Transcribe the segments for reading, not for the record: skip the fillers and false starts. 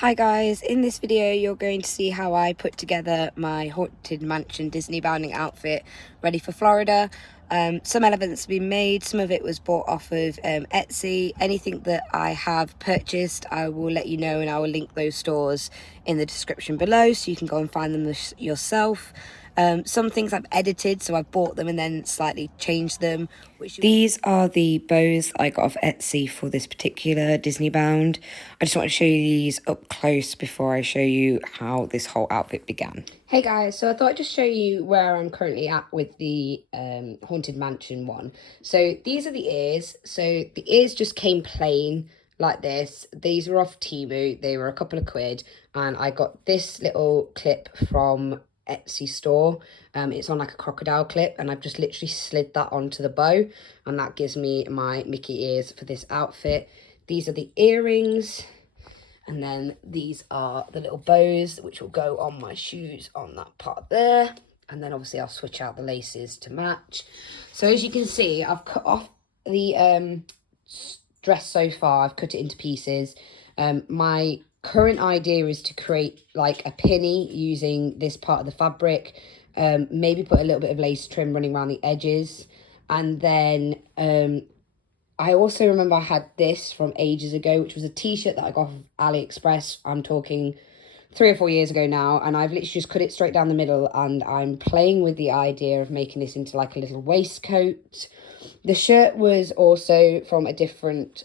Hi guys, in this video you're going to see how I put together my Haunted Mansion Disney bounding outfit ready for Florida. Some elements have been made, some of it was bought off of Etsy. Anything that I have purchased I will let you know, and I will link those stores in the description below so you can go and find them yourself. Some things I've edited, so I've bought them and then slightly changed them. These are the bows I got off Etsy for this particular Disney bound. I just want to show you these up close before I show you how this whole outfit began. Hey guys, so I thought I'd just show you where I'm currently at with the Haunted Mansion one. So these are the ears. So the ears just came plain like this. These were off Temu. They were a couple of quid, and I got this little clip from Etsy store. It's on like a crocodile clip, and I've just literally slid that onto the bow, and that gives me my Mickey ears for this outfit. These are the earrings, and then these are the little bows which will go on my shoes on that part there, and then obviously I'll switch out the laces to match. So as you can see, I've cut off the dress so far. I've cut it into pieces. My current idea is to create like a pinny using this part of the fabric, maybe put a little bit of lace trim running around the edges, and then I also remember I had this from ages ago, which was a t-shirt that I got off AliExpress. I'm talking 3 or 4 years ago now, and I've literally just cut it straight down the middle, and I'm playing with the idea of making this into like a little waistcoat. The shirt was also from a different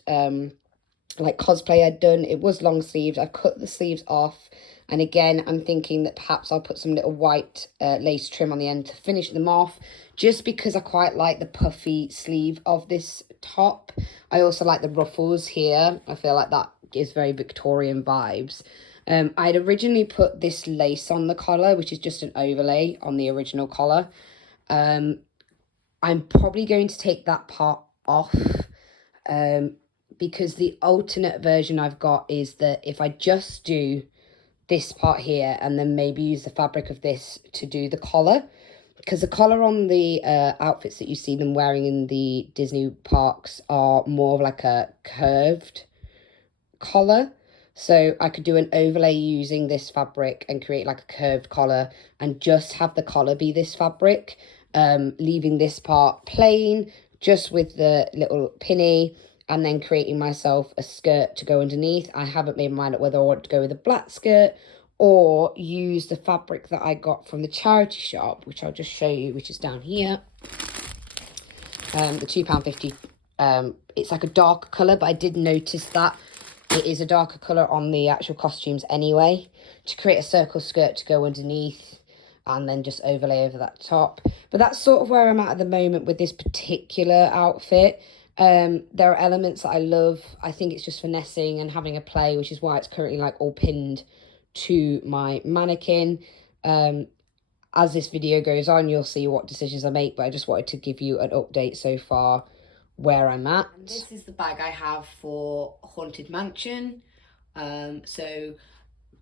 like cosplay I'd done. It was long sleeved. I've cut the sleeves off, and again I'm thinking that perhaps I'll put some little white lace trim on the end to finish them off, just because I quite like the puffy sleeve of this top. I also like the ruffles here. I feel like that gives very Victorian vibes. I'd originally put this lace on the collar, which is just an overlay on the original collar. I'm probably going to take that part off, because the alternate version I've got is that if I just do this part here and then maybe use the fabric of this to do the collar, because the collar on the outfits that you see them wearing in the Disney parks are more of like a curved collar. So I could do an overlay using this fabric and create like a curved collar and just have the collar be this fabric, leaving this part plain just with the little pinny, and then creating myself a skirt to go underneath. I haven't made my mind up whether I want to go with a black skirt or use the fabric that I got from the charity shop, which I'll just show you, which is down here. The £2.50. It's like a dark colour, but I did notice that it is a darker colour on the actual costumes anyway, to create a circle skirt to go underneath and then just overlay over that top. But that's sort of where I'm at the moment with this particular outfit. There are elements that I love. I think it's just finessing and having a play, which is why it's currently like all pinned to my mannequin. As this video goes on, you'll see what decisions I make, but I just wanted to give you an update so far where I'm at. And this is the bag I have for Haunted Mansion. So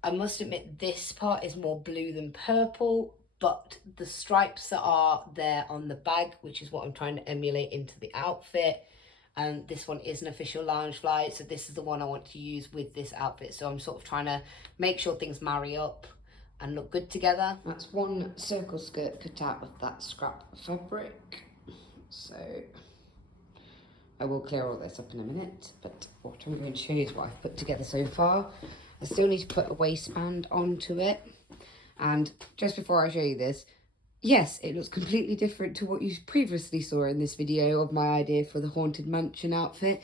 I must admit this part is more blue than purple, but the stripes that are there on the bag, which is what I'm trying to emulate into the outfit. And this one is an official Loungefly, so this is the one I want to use with this outfit. So I'm sort of trying to make sure things marry up and look good together. That's one circle skirt cut out of that scrap fabric. So I will clear all this up in a minute, but what I'm going to show you is what I've put together so far. I still need to put a waistband onto it. And just before I show you this, yes, it looks completely different to what you previously saw in this video of my idea for the Haunted Mansion outfit.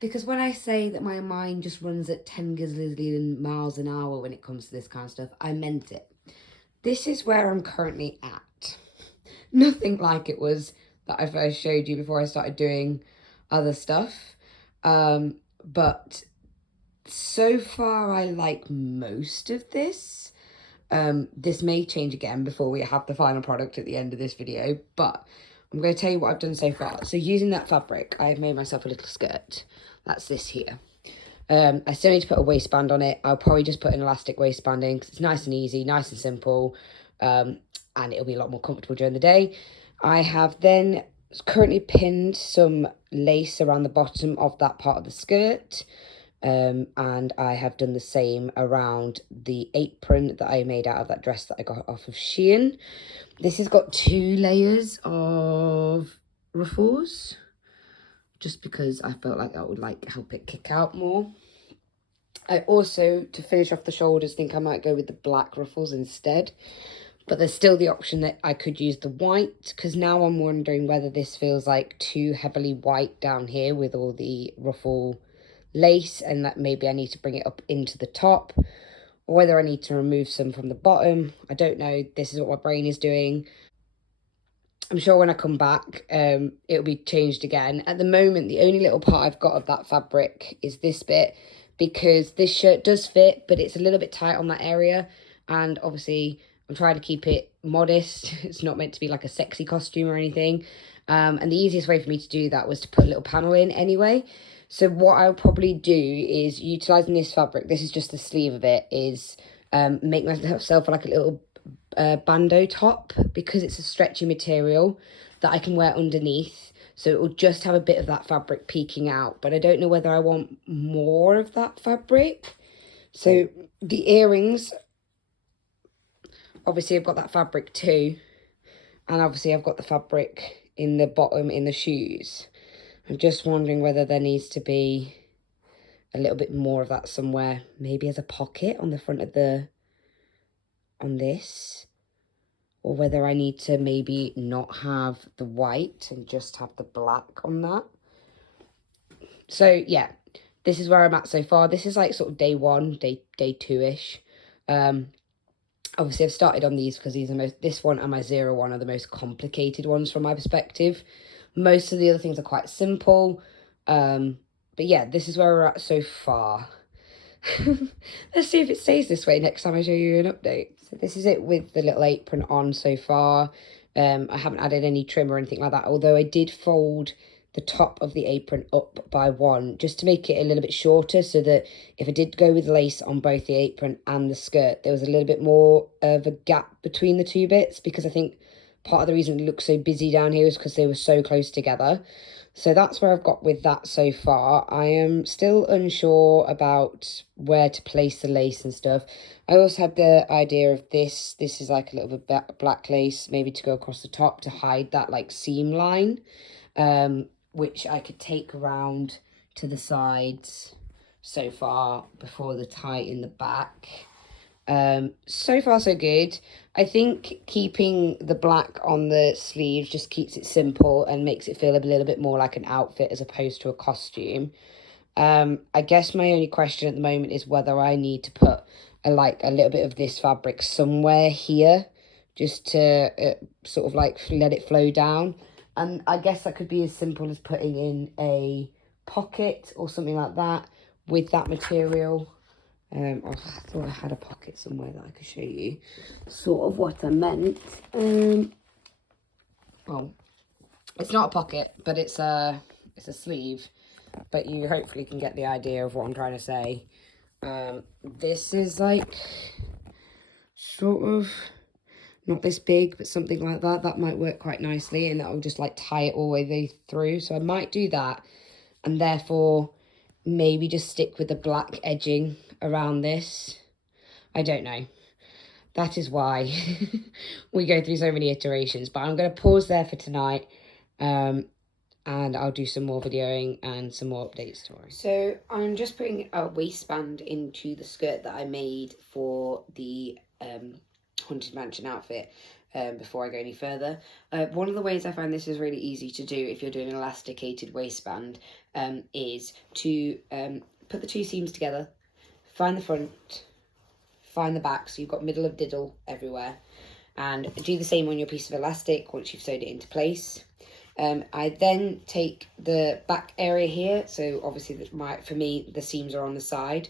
Because when I say that my mind just runs at 10 gazillion miles an hour when it comes to this kind of stuff, I meant it. This is where I'm currently at. Nothing like it was that I first showed you before I started doing other stuff. But so far I like most of this. This may change again before we have the final product at the end of this video, but I'm going to tell you what I've done so far. So using that fabric, I've made myself a little skirt. That's this here. I still need to put a waistband on it. I'll probably just put an elastic waistband in because it's nice and easy, nice and simple, and it'll be a lot more comfortable during the day. I have then currently pinned some lace around the bottom of that part of the skirt. and I have done the same around the apron that I made out of that dress that I got off of Shein. This has got 2 layers of ruffles, just because I felt like that would like help it kick out more. I also, to finish off the shoulders, think I might go with the black ruffles instead. But there's still the option that I could use the white, because now I'm wondering whether this feels like too heavily white down here with all the ruffle lace, and that maybe I need to bring it up into the top, or whether I need to remove some from the bottom. I don't know. This is what my brain is doing. I'm sure when I come back, it'll be changed again. At the moment, the only little part I've got of that fabric is this bit, because this shirt does fit, but it's a little bit tight on that area. And obviously, I'm trying to keep it modest. It's not meant to be like a sexy costume or anything. And the easiest way for me to do that was to put a little panel in anyway. So what I'll probably do is, utilising this fabric, this is just the sleeve of it, is make myself like a little bandeau top, because it's a stretchy material that I can wear underneath, so it will just have a bit of that fabric peeking out. But I don't know whether I want more of that fabric. So the earrings, obviously I've got that fabric too, and obviously I've got the fabric in the bottom in the shoes. I'm just wondering whether there needs to be a little bit more of that somewhere, maybe as a pocket on the front of the, on this, or whether I need to maybe not have the white and just have the black on that. So yeah, this is where I'm at so far. This is like sort of day 1, day 2-ish. Obviously I've started on these because these are this one and my 01 are the most complicated ones from my perspective. Most of the other things are quite simple. But yeah, this is where we're at so far. Let's see if it stays this way next time I show you an update. So this is it with the little apron on so far. I haven't added any trim or anything like that, although I did fold the top of the apron up by 1 just to make it a little bit shorter, so that if I did go with lace on both the apron and the skirt, there was a little bit more of a gap between the 2 bits, because I think part of the reason it looks so busy down here is because they were so close together. So that's where I've got with that so far. I am still unsure about where to place the lace and stuff. I also had the idea of this. This is like a little bit black lace, maybe to go across the top to hide that like seam line, which I could take around to the sides so far before the tie in the back. So far so good. I think keeping the black on the sleeves just keeps it simple and makes it feel a little bit more like an outfit as opposed to a costume. I guess my only question at the moment is whether I need to put a little bit of this fabric somewhere here, just to sort of like let it flow down. And I guess that could be as simple as putting in a pocket or something like that with that material. I thought I had a pocket somewhere that I could show you sort of what I meant. Well, it's not a pocket, but it's a sleeve, but you hopefully can get the idea of what I'm trying to say. This is like sort of not this big, but something like that. That might work quite nicely, and that will just like tie it all the way through. So I might do that, and therefore maybe just stick with the black edging around this. I don't know. That is why we go through so many iterations. But I'm going to pause there for tonight, and I'll do some more videoing and some more updates tomorrow. So I'm just putting a waistband into the skirt that I made for the Haunted Mansion outfit before I go any further. One of the ways I find this is really easy to do if you're doing an elasticated waistband is to put the 2 seams together, find the front, find the back, so you've got middle of diddle everywhere, and do the same on your piece of elastic once you've sewed it into place. I then take the back area here, so obviously for me the seams are on the side,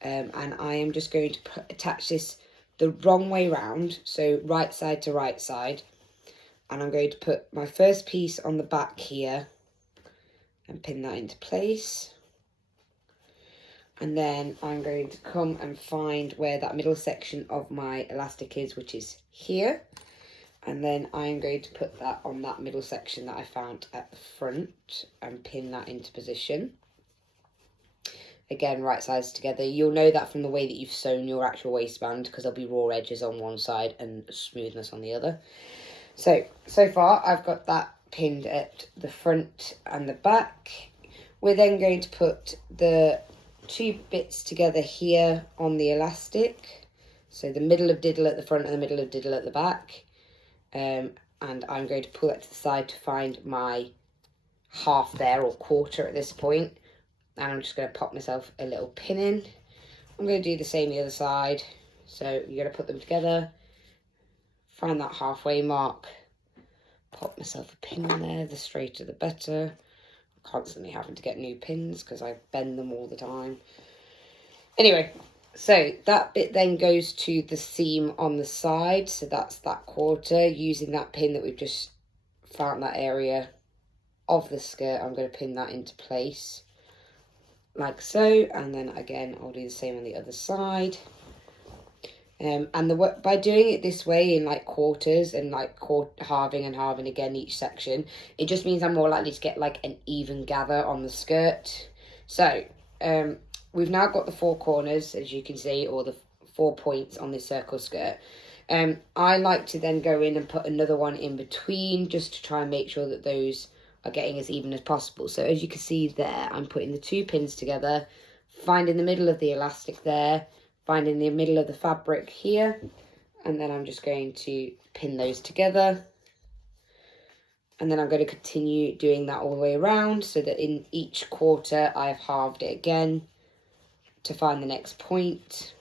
and I am just going to attach this the wrong way round, so right side to right side, and I'm going to put my first piece on the back here and pin that into place. And then I'm going to come and find where that middle section of my elastic is, which is here. And then I'm going to put that on that middle section that I found at the front and pin that into position. again, right sides together. You'll know that from the way that you've sewn your actual waistband, because there'll be raw edges on one side and smoothness on the other. So far I've got that pinned at the front and the back. We're then going to put the 2 bits together here on the elastic. So the middle of diddle at the front and the middle of diddle at the back. And I'm going to pull that to the side to find my half there, or quarter at this point. And I'm just going to pop myself a little pin in. I'm going to do the same the other side. So you're going to put them together, find that halfway mark, pop myself a pin in there. The straighter the better. I'm constantly having to get new pins because I bend them all the time. Anyway, so that bit then goes to the seam on the side. So that's that quarter. Using that pin that we've just found, that area of the skirt, I'm going to pin that into place like so. And then again, I'll do the same on the other side. And by doing it this way in like quarters and like halving and halving again each section, it just means I'm more likely to get like an even gather on the skirt. So we've now got the 4 corners, as you can see, or the 4 points on this circle skirt. I like to then go in and put another one in between, just to try and make sure that those are getting as even as possible. So as you can see there, I'm putting the 2 pins together, finding the middle of the elastic there, finding the middle of the fabric here, and then I'm just going to pin those together. And then I'm going to continue doing that all the way around, so that in each quarter I've halved it again to find the next point,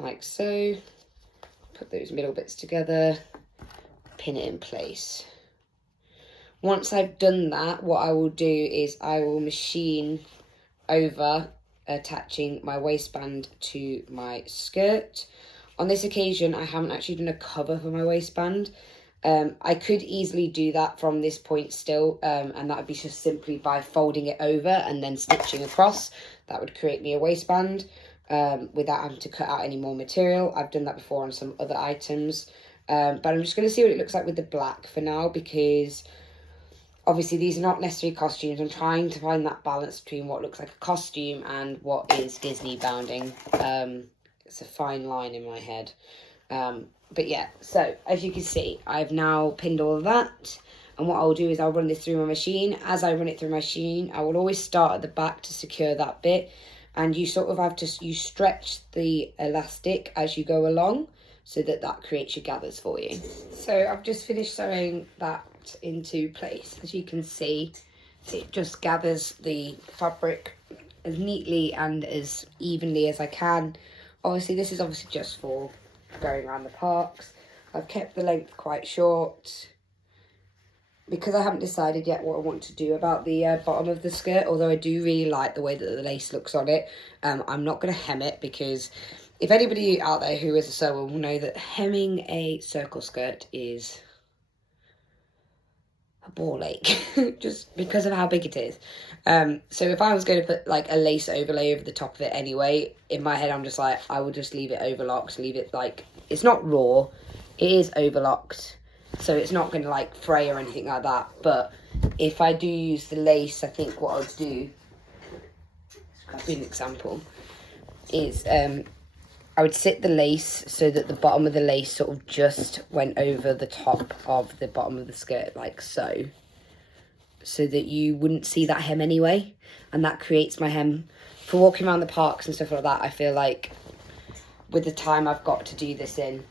like so. Put those middle bits together, pin it in place. Once I've done that, what I will do is I will machine over, attaching my waistband to my skirt. On this occasion, I haven't actually done a cover for my waistband. I could easily do that from this point still, and that would be just simply by folding it over and then stitching across. That would create me a waistband without having to cut out any more material. I've done that before on some other items, but I'm just going to see what it looks like with the black for now, because obviously these are not necessarily costumes. I'm trying to find that balance between what looks like a costume and what is Disney bounding. It's a fine line in my head. But yeah, so as you can see, I've now pinned all of that. And what I'll do is I'll run this through my machine. As I run it through my machine, I will always start at the back to secure that bit. And you sort of have to, you stretch the elastic as you go along, so that that creates your gathers for you. So I've just finished sewing that into place. As you can see, it just gathers the fabric as neatly and as evenly as I can. Obviously, this is obviously just for going around the parks. I've kept the length quite short because I haven't decided yet what I want to do about the bottom of the skirt, although I do really like the way that the lace looks on it. I'm not going to hem it, because if anybody out there who is a sewer will know that hemming a circle skirt is a ball ache, just because of how big it is. So if I was going to put like a lace overlay over the top of it anyway, in my head I'm just like, I would just leave it overlocked, leave it like, it's not raw, it is overlocked, so it's not going to like fray or anything like that. But if I do use the lace, I think what I'll do, I'll be an example, is I would sit the lace so that the bottom of the lace sort of just went over the top of the bottom of the skirt, like so that you wouldn't see that hem anyway. And that creates my hem for walking around the parks and stuff like that. I feel like with the time I've got to do this in,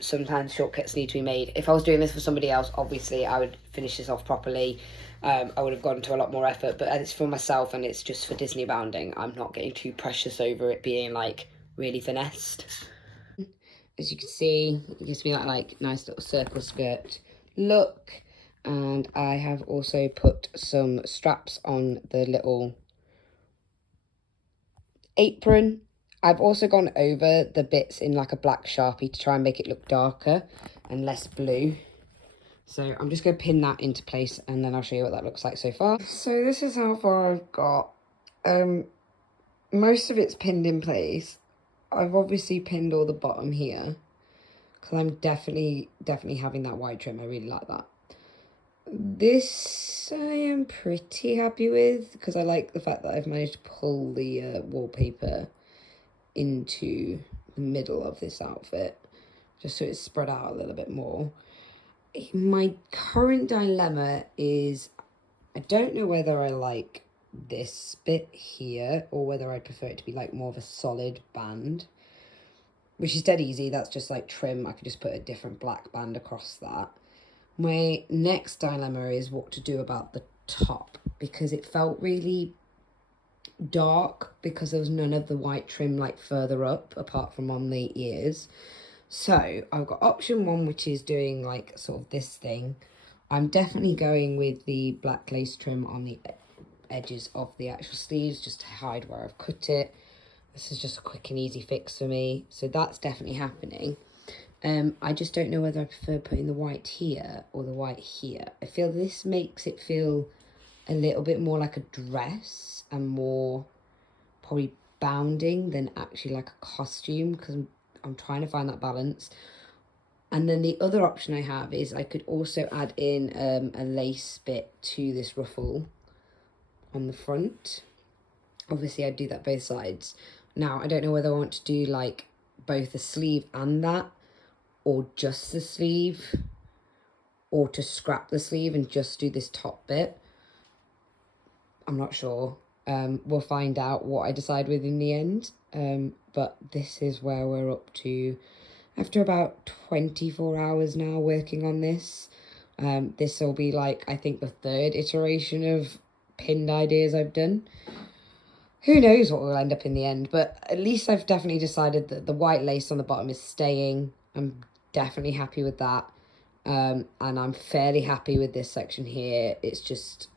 sometimes shortcuts need to be made. If I was doing this for somebody else, obviously I would finish this off properly. I would have gone to a lot more effort, but as it's for myself and it's just for Disney bounding, I'm not getting too precious over it being like really finessed. As you can see, it gives me that like nice little circle skirt look. And I have also put some straps on the little apron. I've also gone over the bits in like a black Sharpie to try and make it look darker and less blue. So I'm just going to pin that into place, and then I'll show you what that looks like so far. So this is how far I've got. Most of it's pinned in place. I've obviously pinned all the bottom here because I'm definitely having that wide trim. I really like that. This I am pretty happy with, because I like the fact that I've managed to pull the wallpaper into the middle of this outfit, just so it's spread out a little bit more. My current dilemma is I don't know whether I like this bit here or whether I prefer it to be like more of a solid band, which is dead easy. That's just like trim. I could just put a different black band across that. My next dilemma is what to do about the top, because it felt really dark because there was none of the white trim like further up apart from on the ears. So I've got option one, which is doing like sort of this thing. I'm definitely going with the black lace trim on the edges of the actual sleeves just to hide where I've cut it. This is just a quick and easy fix for me, so that's definitely happening. I just don't know whether I prefer putting the white here or the white here. I feel this makes it feel a little bit more like a dress and more probably bounding than actually like a costume, because I'm trying to find that balance. And then the other option I have is I could also add in a lace bit to this ruffle on the front. Obviously I'd do that both sides. Now I don't know whether I want to do like both the sleeve and that, or just the sleeve, or to scrap the sleeve and just do this top bit. I'm not sure. We'll find out what I decide with in the end. But this is where we're up to after about 24 hours now working on this. This will be like, I think, the third iteration of pinned ideas I've done. Who knows what will end up in the end, but at least I've definitely decided that the white lace on the bottom is staying. I'm definitely happy with that. And I'm fairly happy with this section here. It's just,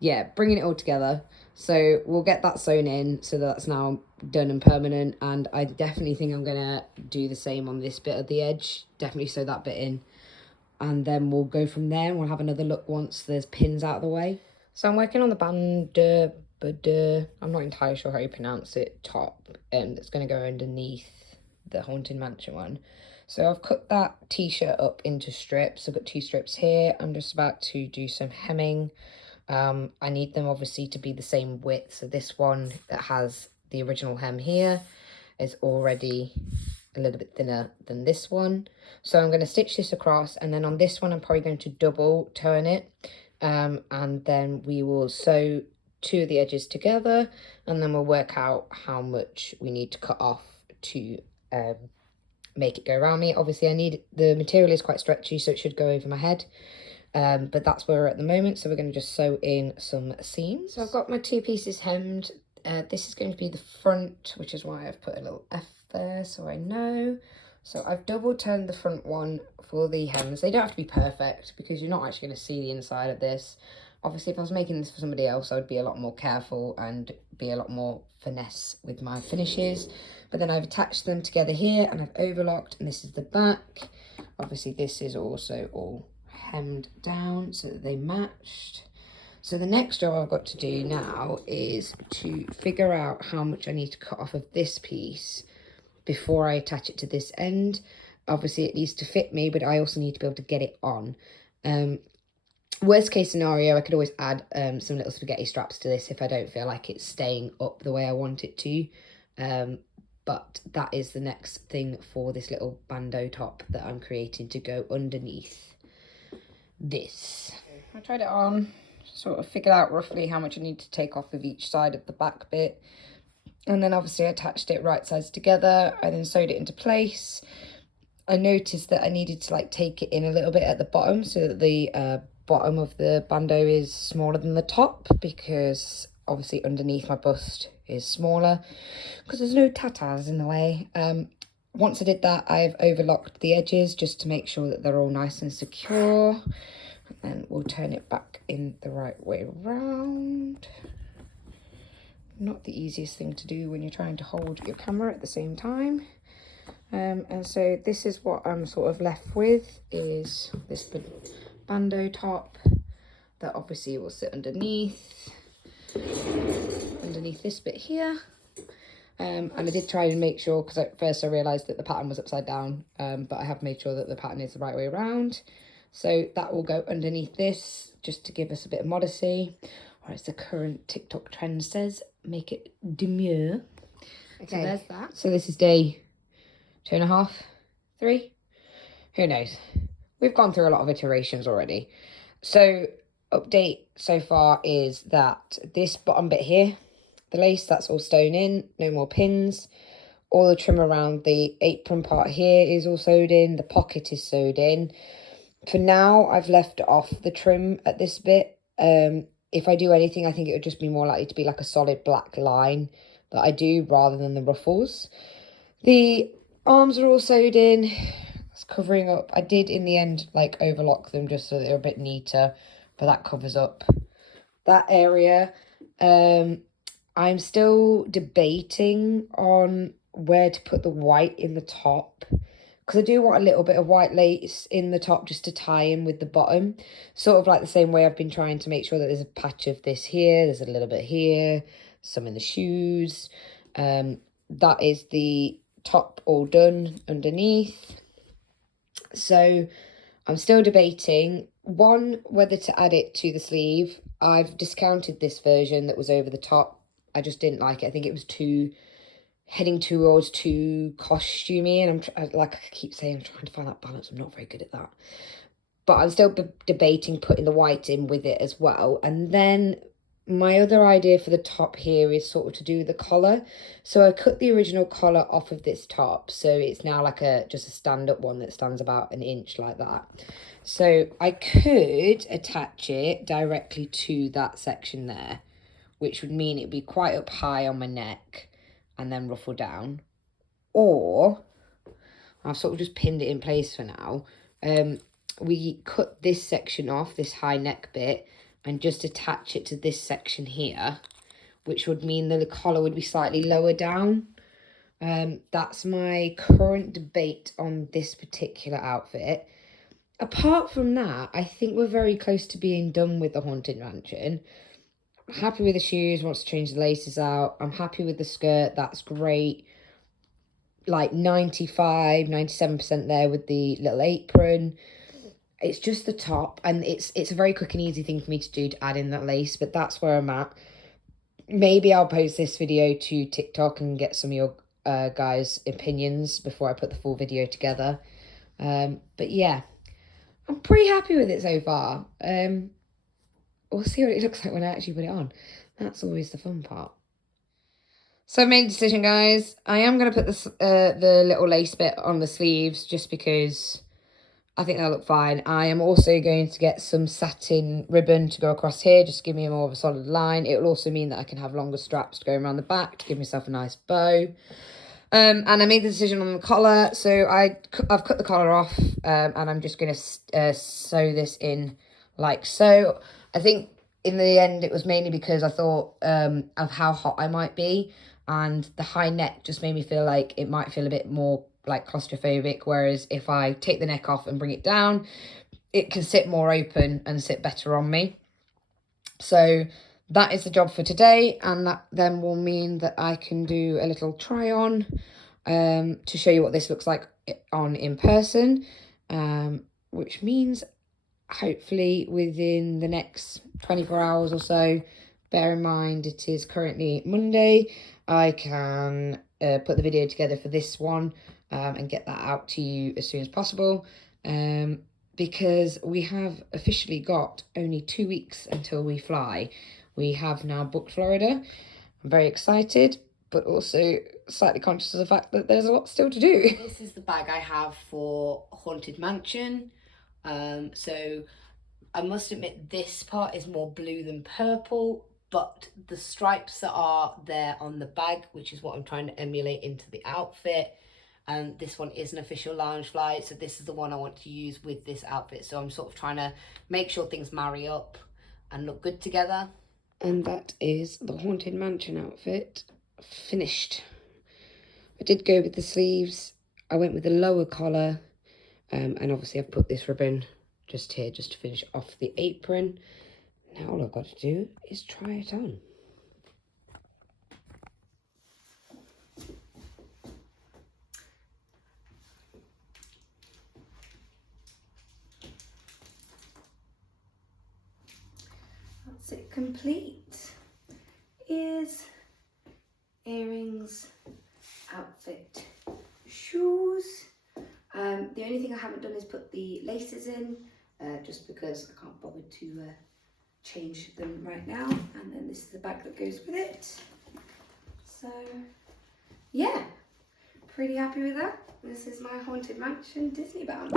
yeah, bringing it all together. So we'll get that sewn in so that's now done and permanent. And I definitely think I'm going to do the same on this bit of the edge. Definitely sew that bit in. And then we'll go from there and we'll have another look once there's pins out of the way. So I'm working on the I'm not entirely sure how you pronounce it, top, that's going to go underneath the Haunted Mansion one. So I've cut that t-shirt up into strips. I've got 2 strips here. I'm just about to do some hemming. I need them obviously to be the same width. So this one that has the original hem here is already a little bit thinner than this one. So I'm going to stitch this across, and then on this one I'm probably going to double turn it. And then we will sew 2 of the edges together, and then we'll work out how much we need to cut off to make it go around me. Obviously the material is quite stretchy, so it should go over my head. But that's where we're at the moment, so we're going to just sew in some seams. So I've got my 2 pieces hemmed. This is going to be the front, which is why I've put a little F there so I know. So I've double turned the front one for the hems. They don't have to be perfect because you're not actually going to see the inside of this. Obviously, if I was making this for somebody else, I would be a lot more careful and be a lot more finesse with my finishes. But then I've attached them together here and I've overlocked, and this is the back. Obviously, this is also all hemmed down so that they matched. So the next job I've got to do now is to figure out how much I need to cut off of this piece before I attach it to this end. Obviously it needs to fit me, but I also need to be able to get it on. Worst case scenario, I could always add some little spaghetti straps to this if I don't feel like it's staying up the way I want it to. But that is the next thing for this little bandeau top that I'm creating to go underneath this. I tried it on, sort of figured out roughly how much I need to take off of each side of the back bit. And then obviously I attached it right sides together. I then sewed it into place. I noticed that I needed to like take it in a little bit at the bottom so that the bottom of the bandeau is smaller than the top, because obviously underneath my bust is smaller because there's no tatas in the way. Once I did that, I've overlocked the edges just to make sure that they're all nice and secure. And then we'll turn it back in the right way around. Not the easiest thing to do when you're trying to hold your camera at the same time. And so this is what I'm sort of left with, is this bandeau top that obviously will sit underneath this bit here. And I did try and make sure, because at first I realised that the pattern was upside down, but I have made sure that the pattern is the right way around. So that will go underneath this, just to give us a bit of modesty. Or as the current TikTok trend says, make it demure. Okay, so there's that. So this is day 2.5, 3. Who knows? We've gone through a lot of iterations already. So update so far is that this bottom bit here, the lace, that's all sewn in, no more pins. All the trim around the apron part here is all sewed in. The pocket is sewed in. For now, I've left off the trim at this bit. If I do anything, I think it would just be more likely to be like a solid black line that I do rather than the ruffles. The arms are all sewed in. It's covering up. I did in the end like overlock them just so they're a bit neater, but that covers up that area. I'm still debating on where to put the white in the top, because I do want a little bit of white lace in the top just to tie in with the bottom, sort of like the same way I've been trying to make sure that there's a patch of this here, there's a little bit here, some in the shoes. That is the top all done underneath. So I'm still debating, one, whether to add it to the sleeve. I've discounted this version that was over the top. I just didn't like it. I think it was heading towards too costumey, and like I keep saying, I'm trying to find that balance. I'm not very good at that. But I'm still debating putting the white in with it as well. And then my other idea for the top here is sort of to do the collar. So I cut the original collar off of this top, so it's now like just a stand-up one that stands about an inch like that. So I could attach it directly to that section there, which would mean it'd be quite up high on my neck and then ruffle down. Or I've sort of just pinned it in place for now. We cut this section off, this high neck bit, and just attach it to this section here, which would mean that the collar would be slightly lower down. That's my current debate on this particular outfit. Apart from that, I think we're very close to being done with the Haunted Mansion. I'm happy with the shoes, want to change the laces out. I'm happy with the skirt, that's great. Like 95, 97% there with the little apron. It's just the top, and it's a very quick and easy thing for me to do to add in that lace, but that's where I'm at. Maybe I'll post this video to TikTok and get some of your guys' opinions before I put the full video together. But yeah, I'm pretty happy with it so far. We'll see what it looks like when I actually put it on. That's always the fun part. So I made a decision, guys. I am going to put this, the little lace bit on the sleeves just because I think they'll look fine. I am also going to get some satin ribbon to go across here, just to give me more of a solid line. It will also mean that I can have longer straps to go around the back to give myself a nice bow. And I made the decision on the collar, so I've cut the collar off, and I'm just going to sew this in like so. I think in the end it was mainly because I thought of how hot I might be, and the high neck just made me feel like it might feel a bit more like claustrophobic, whereas if I take the neck off and bring it down, it can sit more open and sit better on me. So that is the job for today, and that then will mean that I can do a little try on to show you what this looks like on in person, which means hopefully within the next 24 hours or so. Bear in mind it is currently Monday. I can put the video together for this one and get that out to you as soon as possible, because we have officially got only 2 weeks until we fly. We have now booked Florida. I'm very excited, but also slightly conscious of the fact that there's a lot still to do. This is the bag I have for Haunted Mansion. So I must admit this part is more blue than purple, but the stripes that are there on the bag, which is what I'm trying to emulate into the outfit, and this one is an official Loungefly, so this is the one I want to use with this outfit. So I'm sort of trying to make sure things marry up and look good together. And that is the Haunted Mansion outfit finished. I did go with the sleeves. I went with the lower collar, and obviously I've put this ribbon just here just to finish off the apron. Now all I've got to do is try it on. complete. Ears, earrings, outfit, shoes. The only thing I haven't done is put the laces in, just because I can't bother to change them right now. And then this is the bag that goes with it. So yeah, pretty happy with that. This is my Haunted Mansion Disney bound.